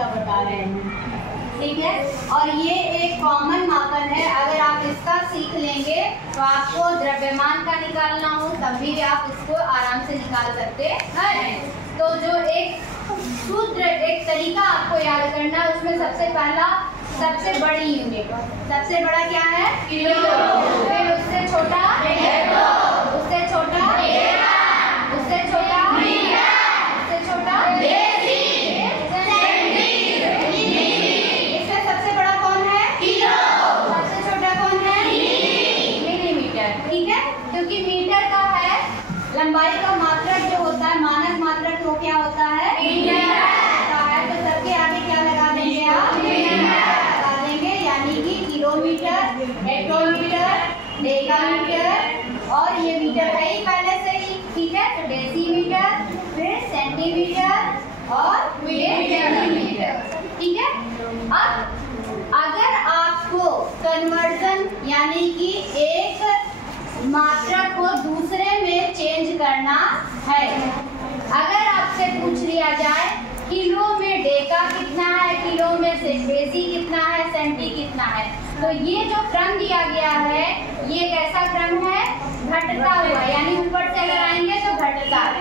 का बता रहे हैं, ठीक है। और ये एक कॉमन मापन है, अगर आप इसका सीख लेंगे तो आपको द्रव्यमान का निकालना हो तब भी आप इसको आराम से निकाल सकते हैं। तो जो एक सूत्र, एक तरीका आपको याद करना है, उसमें सबसे पहला सबसे बड़ी यूनिट, सबसे बड़ा क्या है? किलो। फिर उससे छोटा हेक्टर, उससे छोटा मीटर, उससे छोटा मीटर, उससे छोटा लंबाई का मात्रक जो होता है, मानक मात्रक, वो क्या होता है? मीटर होता है। तो सबके आगे क्या लगा देंगे आप? मीटर लगा देंगे, यानी कि किलोमीटर, हेक्टोमीटर, डेकामीटर, और ये मीटर है ही पहले से ही, ठीक है। तो डेसीमीटर, फिर सेंटीमीटर और मिलीमीटर, ठीक है। अब अगर आपको कन्वर्जन यानी कि एक मात्रा को दूसरे में चेंज करना है, अगर आपसे पूछ लिया जाए किलो में डेका कितना है, किलो में डेसी कितना है, सेंटी कितना है, तो ये जो क्रम दिया गया है ये कैसा क्रम है? घटता हुआ, यानी ऊपर से अगर आएंगे तो घटता है,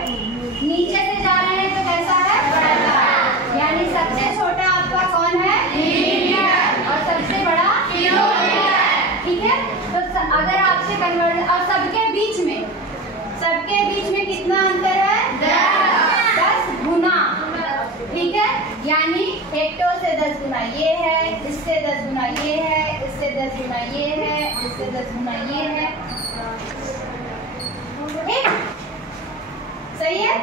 नीचे से जा रहे हैं तो कैसा है? बढ़ता है। यानी सबसे छोटा आपका कौन है? मिलीमीटर, और सबसे बड़ा किलोमीटर, ठीक है। तो अगर आपसे कन्वर्जन, और सबके बीच में कितना अंतर है? 10 गुना, ठीक है। यानी हेक्टो से 10 गुना ये है, इससे 10 गुना ये है, इससे 10 गुना ये है, इससे 10 गुना ये है, ठीक, सही है।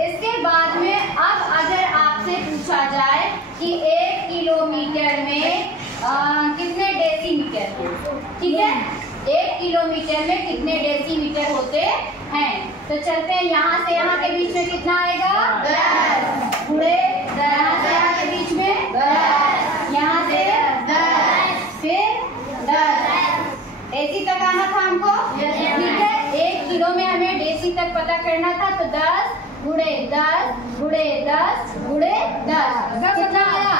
इसके बाद में अब अगर आपसे पूछा जाए कि 1 किलोमीटर में कितने डेसीमीटर, ठीक है, 1 किलोमीटर में कितने डेसीमीटर होते हैं, तो चलते हैं यहाँ से यहाँ के बीच में कितना आएगा? 10 गुणे, यहाँ से यहाँ के बीच में 10, यहाँ से 10, फिर 10, डेसी तक आना था हमको, ठीक है। 1 किलो में हमें डेसी तक पता करना था, तो 10 गुणे 10 गुणे 10 गुणे 10 कितना आया?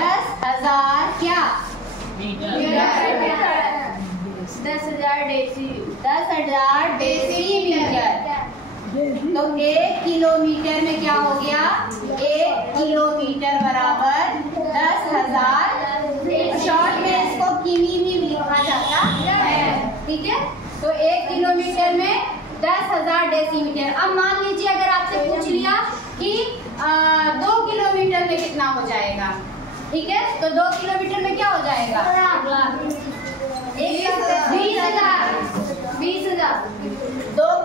10,000 क्या? 10,000 डेसीमीटर। तो 1 किलोमीटर में क्या हो गया? 1 किलोमीटर बराबर 10,000, शॉर्ट में इसको किमी भी लिखा जाता है, ठीक है। तो 1 किलोमीटर में 10,000 डेसीमीटर। अब मान लीजिए अगर आपसे पूछ लिया कि 2 किलोमीटर में कितना हो जाएगा, ठीक है, तो 2 किलोमीटर में क्या हो जाएगा? 20,000।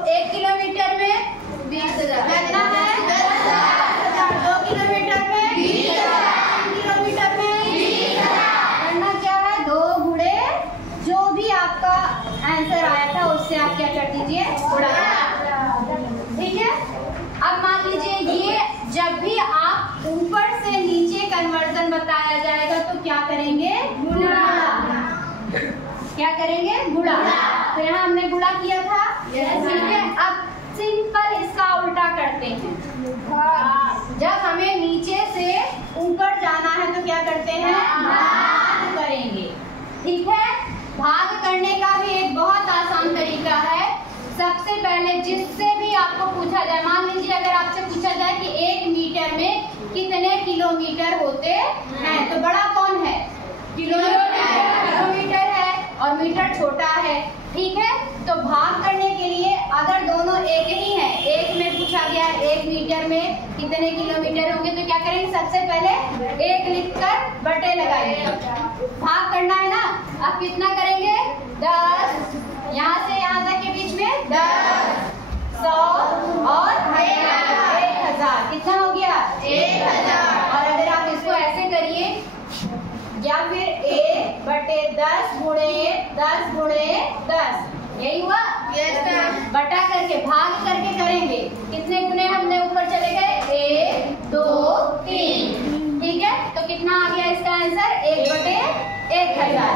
1 किलोमीटर में 20,000 कितना है? 10,000। 2 किलोमीटर में 20,000, 3 किलोमीटर में 20,000। करना क्या है? 2 गुणे जो भी आपका आंसर आया था उससे आप क्या कर दीजिए? गुणा, ठीक है। अब मान लीजिए ये जब भी आप ऊपर से नीचे कन्वर्जन बताया जाएगा तो क्या करेंगे? गुणा। क्या करेंगे? गुणा। तो यहाँ हमने गुणा किया था, ठीक है। अब सिंपल इसका उल्टा करते हैं, जब हमें नीचे से ऊपर जाना है तो क्या करते हैं? भाग करेंगे, ठीक है। भाग करने का भी एक बहुत आसान तरीका है। सबसे पहले जिससे भी आपको पूछा जाए, मान लीजिए अगर आपसे पूछा जाए कि 1 मीटर में कितने किलोमीटर होते हैं, तो बड़ा कौन है? किलोमीटर है, और मीटर छोटा है, ठीक है। तो भाग करने के लिए अगर दोनों एक ही है, एक में पूछा गया 1 मीटर में कितने किलोमीटर होंगे, तो क्या करेंगे? सबसे पहले 1 लिखकर बटे लगाएंगे, भाग करना है ना। अब कितना करेंगे? 10, यहाँ से यहाँ तक के बीच में 10, 100 और 1,000, कितना हो गया? 1,000। और अगर आप इसको ऐसे करिए, या फिर 1/10 गुणे 10 गुणे 10, यही हुआ? बटा करके भाग करके करेंगे, कितने गुने हमने ऊपर चले गए? 1, 2, 3, ठीक है। तो कितना आ गया इसका आंसर? 1/1000।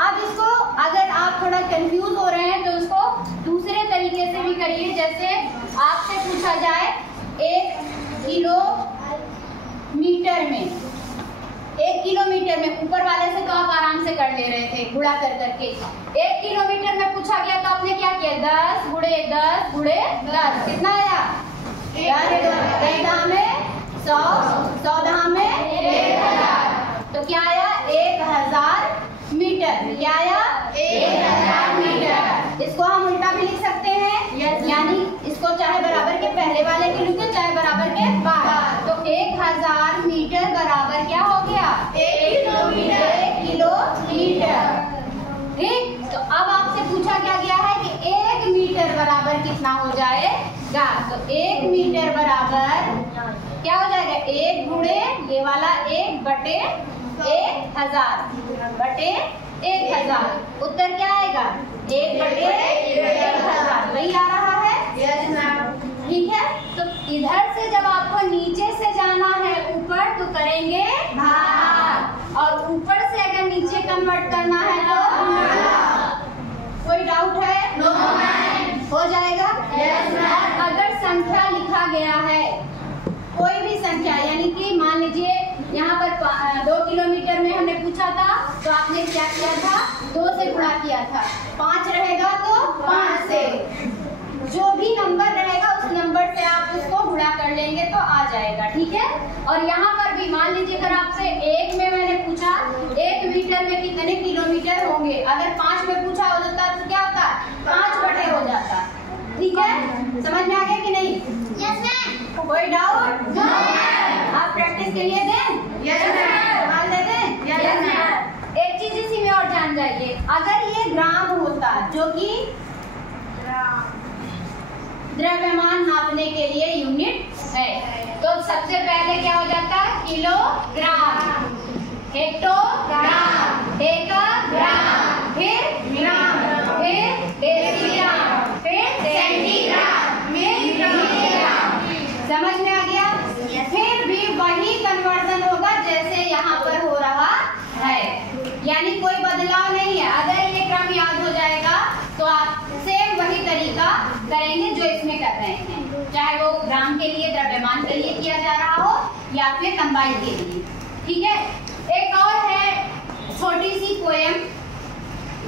अब इसको अगर आप थोड़ा कंफ्यूज हो रहे हैं तो उसको दूसरे तरीके से भी करिए। जैसे आपसे पूछा जाए 1 किलो मीटर में, 1 किलोमीटर में, ऊपर वाले से तो आप आराम से कर ले रहे थे गुणा कर करके। 1 किलोमीटर में पूछा गया तो आपने क्या किया, 10 गुणे 10 गुणे 10, कितना आया, 10 में 100, 100 में 1000, तो क्या आया 1000 मीटर। क्या आया 1000 मीटर। इसको हम उल्टा भी लिख सकते हैं, यानी इसको चाहे बराबर के पहले वाले के लिखे चाहे बराबर के बाद, तो 1000 मीटर बराबर क्या हो गया, 1 किलोमीटर। ठीक, तो अब आपसे पूछा क्या गया है कि 1 मीटर बराबर कितना हो जाएगा, तो 1 मीटर बराबर क्या हो जाएगा, 1 गुणे ये वाला 1 बटे 1000 बटे 1000, उत्तर क्या आएगा 1 बटे 1000, वही आ रहा है। ठीक है, तो इधर से जब आपको नीचे से जाना है ऊपर तो करेंगे भाग, और ऊपर से अगर नीचे कन्वर्ट करना है तो कोई डाउट है, हो जाएगा। और अगर संख्या लिखा गया है कोई भी संख्या, यानी कि मान लीजिए यहाँ पर 2 किलोमीटर में हमने पूछा था तो आपने क्या किया था, 2 से गुणा किया था, 5 रहेगा तो 5 से, जो भी नंबर रहेगा उस नंबर से आप उसको गुणा कर लेंगे तो आ जाएगा। ठीक है, और यहाँ पर भी मान लीजिए अगर आपसे 1 में मैंने पूछा 1 मीटर में कितने किलोमीटर होंगे, अगर 5 में पूछा हो जाता तो क्या होता, 5 बटे हो जाता। ठीक है, समझ में आ गया कि नहीं? Yes ma'am. कोई डाउट? आप प्रैक्टिस के लिए दें? Yes ma'am. सवाल दे दें? Yes ma'am. एक चीज इसी में और जान जाइए, अगर ये ग्राम होता जो कि द्रव्यमान नापने के लिए यूनिट है, तो सबसे पहले क्या हो जाता, किलोग्राम, हेक्टोग्राम, डेकाग्राम, फिर ग्राम, फिर डेसीग्राम, फिर सेंटीग्राम, मिलीग्राम। समझ में आ गया? फिर भी वही कन्वर्जन होगा जैसे यहाँ पर हो रहा है, यानी कोई बदलाव नहीं है। अगर ये क्रम याद हो जाएगा तो आप सेम वही तरीका करेंगे जो इसमें कर रहे हैं, चाहे वो ग्राम के लिए, द्रव्यमान के लिए किया जा रहा हो या फिर लंबाई के लिए। ठीक है, एक और है छोटी सी पोएम,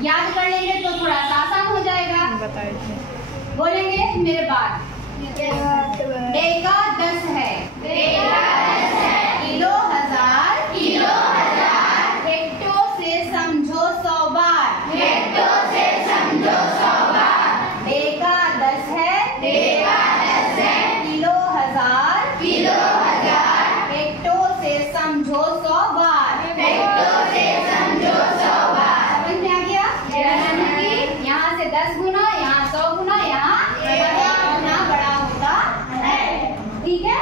याद कर लेंगे तो थोड़ा सा आसान हो जाएगा। बोलेंगे मेरे बाद, डेका 10 है, किलो 1000, हेक्टो से समझो 100 बार, डेका 10 है, किलो 1000, हेक्टो से समझो 100 बार, समझ में आ गया? यानी कि यहाँ से 10 गुना, यहाँ 100 गुना, यहाँ 10 गुना बड़ा होता है। ठीक है,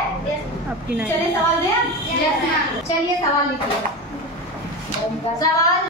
चलिए सवाल दें। चलिए सवाल लिखिए। सवाल